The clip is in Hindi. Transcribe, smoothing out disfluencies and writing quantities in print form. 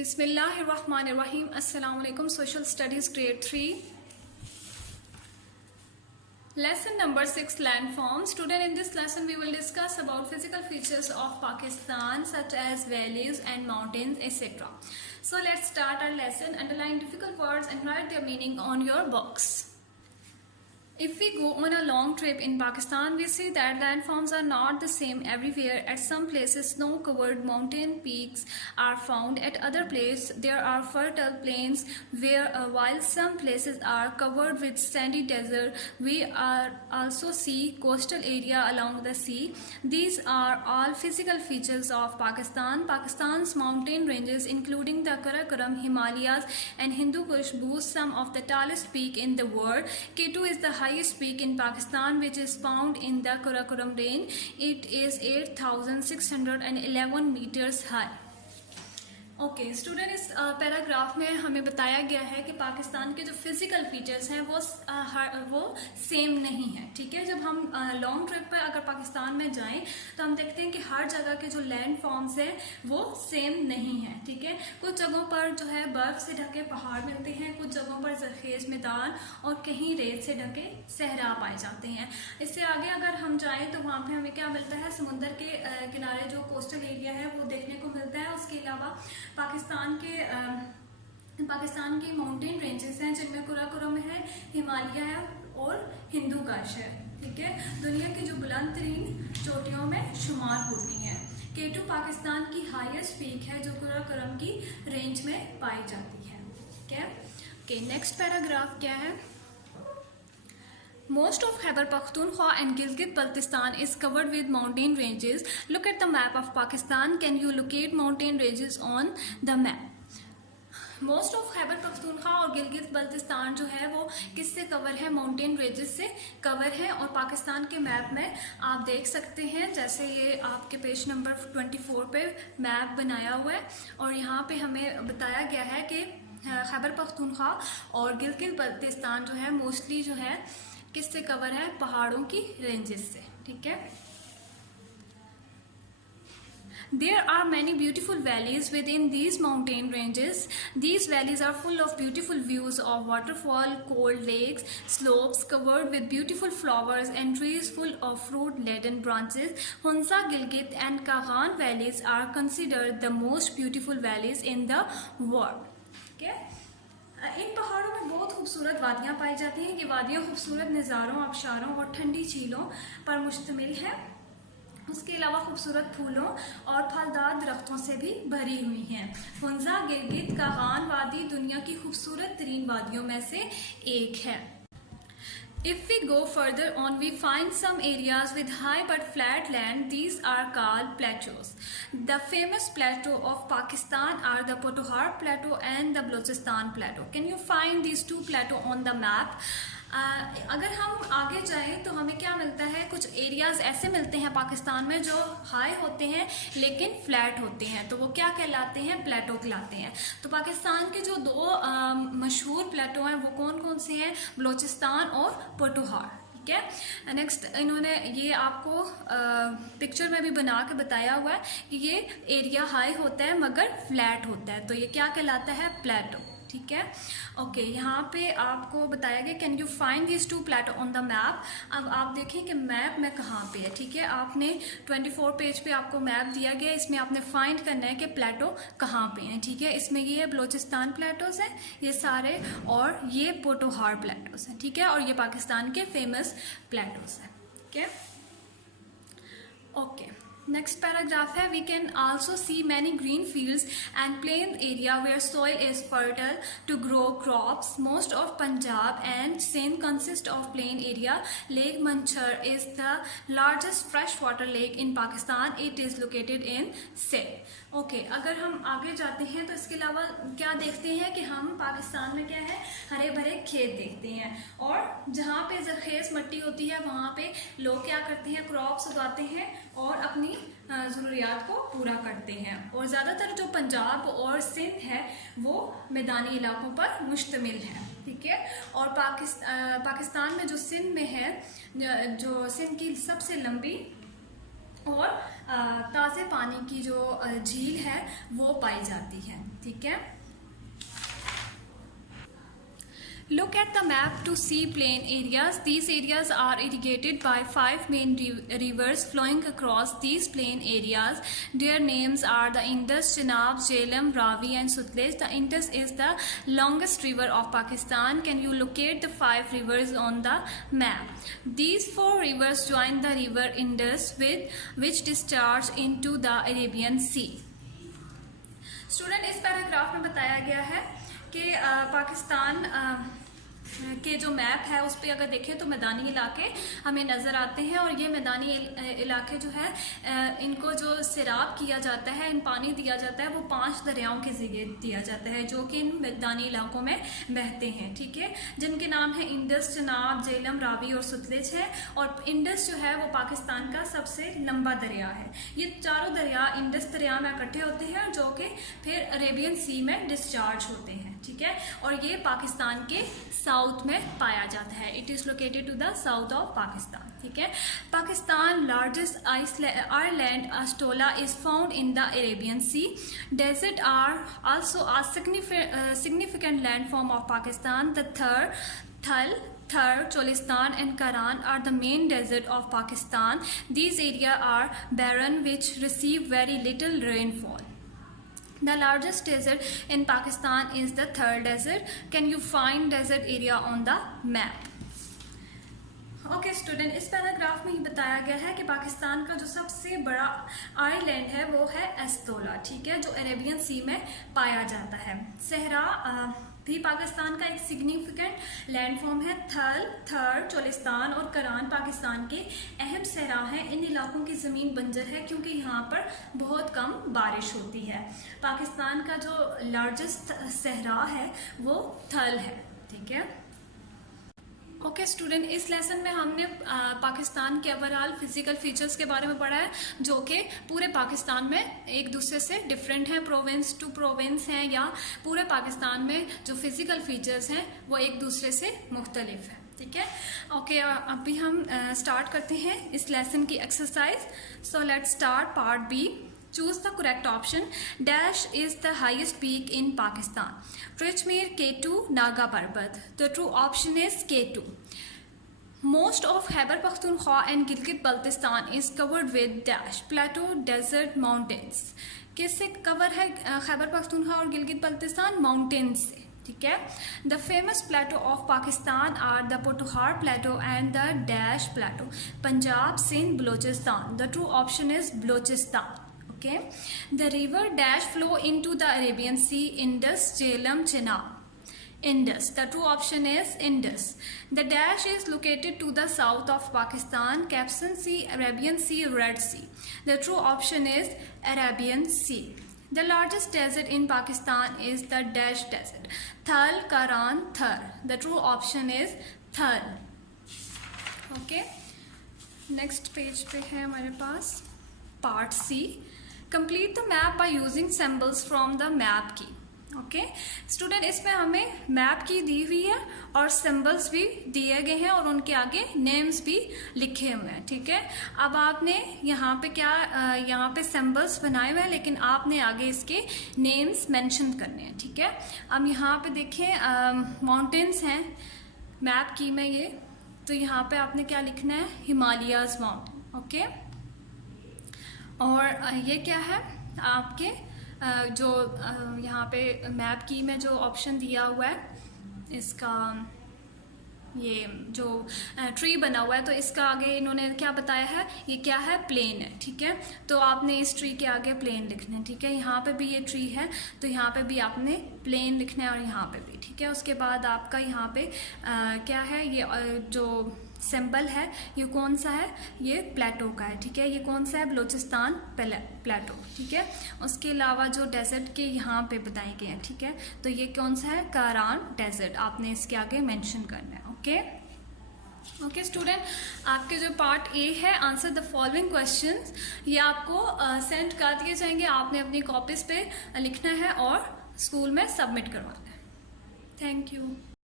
Bismillahirrahmanirrahim. Assalamu alaikum. Social Studies Grade 3. Lesson number 6, landforms. Student, in this lesson we will discuss about physical features of Pakistan such as valleys and mountains, etc. So let's start our lesson. Underline difficult words and write their meaning on your box. If we go on a long trip in Pakistan, we see that landforms are not the same everywhere. At some places, snow-covered mountain peaks are found. At other places, there are fertile plains while some places are covered with sandy desert. We also see coastal area along the sea. These are all physical features of Pakistan. Pakistan's mountain ranges, including the Karakoram, Himalayas, and Hindu Kush, boast some of the tallest peak in the world. K2 is the highest peak in Pakistan, which is found in the Karakoram range. It is 8,611 meters high. Okay student, इस पैराग्राफ में हमें बताया गया है कि पाकिस्तान के जो फिजिकल फीचर्स हैं वो सेम नहीं है. ठीक है, जब हम लॉन्ग ट्रिप पर अगर पाकिस्तान में जाएं तो हम देखते हैं कि हर जगह के जो लैंड फॉर्म्स हैं वो सेम नहीं है. ठीक है, कुछ जगहों पर जो है बर्फ से ढके पहाड़ मिलते हैं, कुछ जगहों पर जरखेज मैदान और कहीं रेत से ढके सहरा पाए जाते हैं. इससे आगे अगर हम जाएं तो वहाँ पे हमें क्या मिलता है, समुद्र के किनारे जो कोस्टल एरिया है वो देखने को मिलता है. उसके अलावा पाकिस्तान की माउंटेन रेंजेस हैं जिनमें कराकोरम है, हिमालय है और हिंदू कुश है. ठीक है, दुनिया की जो बुलंद तरीन चोटियों में शुमार होती हैं. K2 पाकिस्तान की हाईएस्ट पीक है जो कराकोरम की रेंज में पाई जाती है. ठीक है, नेक्स्ट पैराग्राफ क्या है. Most of Khyber Pakhtunkhwa and Gilgit-Baltistan is covered with mountain ranges. Look at the map of Pakistan. Can you locate mountain ranges on the map? Most of Khyber Pakhtunkhwa और गिलगित बल्तिस्तान जो है वो किससे कवर है, माउंटेन रेंजेस से कवर है. और पाकिस्तान के मैप में आप देख सकते हैं, जैसे ये आपके पेज नंबर 24 पे मैप बनाया हुआ है और यहाँ पे हमें बताया गया है कि खैबर पख्तूनख्वा और गिलगित बल्तिस्तान जो है मोस्टली जो है किससे कवर है, पहाड़ों की रेंजेस से. ठीक है, There are many beautiful valleys within these mountain ranges. These valleys are full of beautiful views of waterfall, cold lakes, slopes covered with beautiful flowers and trees full of fruit-laden branches. Hunza, Gilgit and Kagan valleys are considered the most beautiful valleys in the world. Okay? इन पहाड़ों में बहुत खूबसूरत वादियाँ पाई जाती हैं. ये वादियाँ खूबसूरत नज़ारों, आबशारों और ठंडी झीलों पर मुश्तमिल हैं. उसके अलावा खूबसूरत फूलों और फलदार दरख्तों से भी भरी हुई हैं. हुंजा, गिलगित, कागान वादी दुनिया की खूबसूरत तरीन वादियों में से एक है. If we go further on, we find some areas with high but flat land. These are called plateaus. The famous plateau of Pakistan are the Pothohar Plateau and the Balochistan Plateau. Can you find these two plateaux on the map? अगर हम आगे जाएं तो हमें क्या मिलता है, कुछ एरियाज ऐसे मिलते हैं पाकिस्तान में जो हाई होते हैं लेकिन फ्लैट होते हैं, तो वो क्या कहलाते हैं, प्लेटो कहलाते हैं. तो पाकिस्तान के जो दो मशहूर प्लेटो हैं वो कौन कौन से हैं, बलोचिस्तान और पोठोहार. ठीक है, नेक्स्ट इन्होंने ये आपको पिक्चर में भी बना के बताया हुआ है कि ये एरिया हाई होता है मगर फ्लैट होता है, तो ये क्या कहलाता है, प्लेटो. ठीक है, ओके, यहाँ पे आपको बताया गया can you find this two plateau on the map. अब आप देखें कि मैप में कहाँ पे है. ठीक है, आपने 24 पेज पे आपको मैप दिया गया, इसमें आपने फाइंड करना है कि प्लेटो कहाँ पे हैं. ठीक है, इसमें ये बलोचिस्तान प्लेटोज हैं ये सारे और ये पोठोहार प्लेटोज हैं. ठीक है, और ये पाकिस्तान के फेमस प्लेटोज हैं. ठीक है, ओके, नेक्स्ट पैराग्राफ है. We can also see many green fields and plain area where soil is fertile to grow crops. Most of Punjab and Sindh consist of plain area. Lake Manchar is the largest fresh water lake in Pakistan. It is located in Sindh. Okay, अगर हम आगे जाते हैं तो इसके अलावा क्या देखते हैं कि हम पाकिस्तान में क्या है, हरे भरे खेत देखते हैं और जहाँ पे जरखेज मिट्टी होती है वहाँ पे लोग क्या करते हैं, क्रॉप्स उगाते हैं और अपनी ज़रूरियात को पूरा करते हैं. और ज़्यादातर जो पंजाब और सिंध है वो मैदानी इलाकों पर मुश्तमिल है. ठीक है, और पाकिस्तान में जो सिंध में है, जो सिंध की सबसे लंबी और ताज़े पानी की जो झील है वो पाई जाती है। ठीक है, look at the map to see plain areas. These areas are irrigated by 5 main rivers flowing across these plain areas. Their names are the Indus, Chenab, Jhelum, Ravi and Sutlej. The Indus is the longest river of Pakistan. Can you locate the 5 rivers on the map? These 4 rivers join the river Indus, which discharge into the Arabian Sea. Student, इस पैराग्राफ में बताया गया है कि पाकिस्तान के जो मैप है उस पर अगर देखें तो मैदानी इलाके हमें नज़र आते हैं, और ये मैदानी इलाके जो है इनको जो सैराब किया जाता है, इन पानी दिया जाता है, वो 5 दरियाओं के ज़रिए दिया जाता है जो कि इन मैदानी इलाकों में बहते हैं। ठीक है, जिनके नाम है इंडस, चनाब, झेलम, रावी और सुतलेज है। और इंडस जो है वो पाकिस्तान का सबसे लंबा दरिया है। ये चारों दरिया इंडस दरिया में इकट्ठे होते हैं जो कि फिर अरेबियन सी में डिस्चार्ज होते हैं। ठीक है, और ये पाकिस्तान के साउथ में पाया जाता है। It is located to the south of Pakistan. ठीक है, Pakistan largest island Astola is found in the Arabian sea. Desert are also a significant landform of Pakistan. The Thar, Cholistan and Karan are the main desert of Pakistan. These areas are barren which receive very little rainfall. The largest desert in Pakistan is the Thar Desert. Can you find desert area on the map? Okay student, इस पैराग्राफ में ही बताया गया है कि पाकिस्तान का जो सबसे बड़ा आइलैंड है वो है एस्तोला। ठीक है, जो अरेबियन सी में पाया जाता है। सहरा भी पाकिस्तान का एक सिग्निफिकेंट लैंडफॉर्म है। थर, चोलिस्तान और करान पाकिस्तान के अहम सहरा हैं। इन इलाकों की ज़मीन बंजर है क्योंकि यहाँ पर बहुत कम बारिश होती है। पाकिस्तान का जो लार्जेस्ट सहरा है वो थल है। ठीक है, ओके स्टूडेंट, इस लेसन में हमने पाकिस्तान के ओवरऑल फिजिकल फीचर्स के बारे में पढ़ा है जो कि पूरे पाकिस्तान में एक दूसरे से डिफरेंट हैं, प्रोविंस टू प्रोविंस हैं, या पूरे पाकिस्तान में जो फिजिकल फीचर्स हैं वो एक दूसरे से मुख्तलिफ हैं। ठीक है, ओके, अभी हम स्टार्ट करते हैं इस लेसन की exercise. So let's start part B. Choose the correct option. Dash is the highest peak in Pakistan. Kashmir, K2, Naga Parbat. The true option is K2. Most of Khyber Pakhtunkhwa and Gilgit-Baltistan is covered with dash plateau, desert, mountains. किससे कवर है खैबर पख्तूनख्वा और गिलगित बल्तिस्तान? माउंटेन्स से। ठीक है, the famous plateau of Pakistan are the Potohar plateau and the dash plateau. Punjab, Sindh, Balochistan. The true option is Balochistan. Okay, the river dash flow into the Arabian Sea, Indus, Jhelum, Chenab. Indus. The true option is Indus. The dash is located to the south of Pakistan, Caspian Sea, Arabian Sea, Red Sea. The true option is Arabian Sea. The largest desert in Pakistan is the dash desert. Thal, Karan, Thar. The true option is Thal. Okay. Next page पे है हमारे पास part C. Complete the map by using symbols from the map key. Okay student, इसमें हमें मैप की दी हुई है और सिंबल्स भी दिए गए हैं और उनके आगे नेम्स भी लिखे हुए हैं। ठीक है, अब आपने यहाँ पे यहाँ पे सिंबल्स बनाए हुए हैं लेकिन आपने आगे इसके नेम्स मेंशन करने हैं। ठीक है, अब यहाँ पे देखें माउंटेन्स हैं मैप की में ये, तो यहाँ पे आपने क्या लिखना है? हिमालयाज माउंटेन। ओके, और ये क्या है आपके जो यहाँ पे मैप की में जो ऑप्शन दिया हुआ है इसका, ये जो ट्री बना हुआ है तो इसका आगे इन्होंने क्या बताया है? ये क्या है? प्लेन है। ठीक है, तो आपने इस ट्री के आगे प्लेन लिखना है। ठीक है, यहाँ पे भी ये ट्री है तो यहाँ पे भी आपने प्लेन लिखना है और यहाँ पे भी। ठीक है, उसके बाद आपका यहाँ पे क्या है? ये जो सिंबल है ये कौन सा है? ये प्लेटो का है। ठीक है, ये कौन सा है? बलोचिस्तान प्लेटो। ठीक है, उसके अलावा जो डेजर्ट के यहाँ पे बताए गए हैं। ठीक है, तो ये कौन सा है? कारान डेजर्ट, आपने इसके आगे मेंशन करना है। ओके स्टूडेंट, आपके जो पार्ट ए है आंसर द फॉलोइंग क्वेश्चंस, ये आपको सेंड कर दिए जाएंगे। आपने अपनी कॉपीज पे लिखना है और स्कूल में सबमिट करवाना है। Thank you.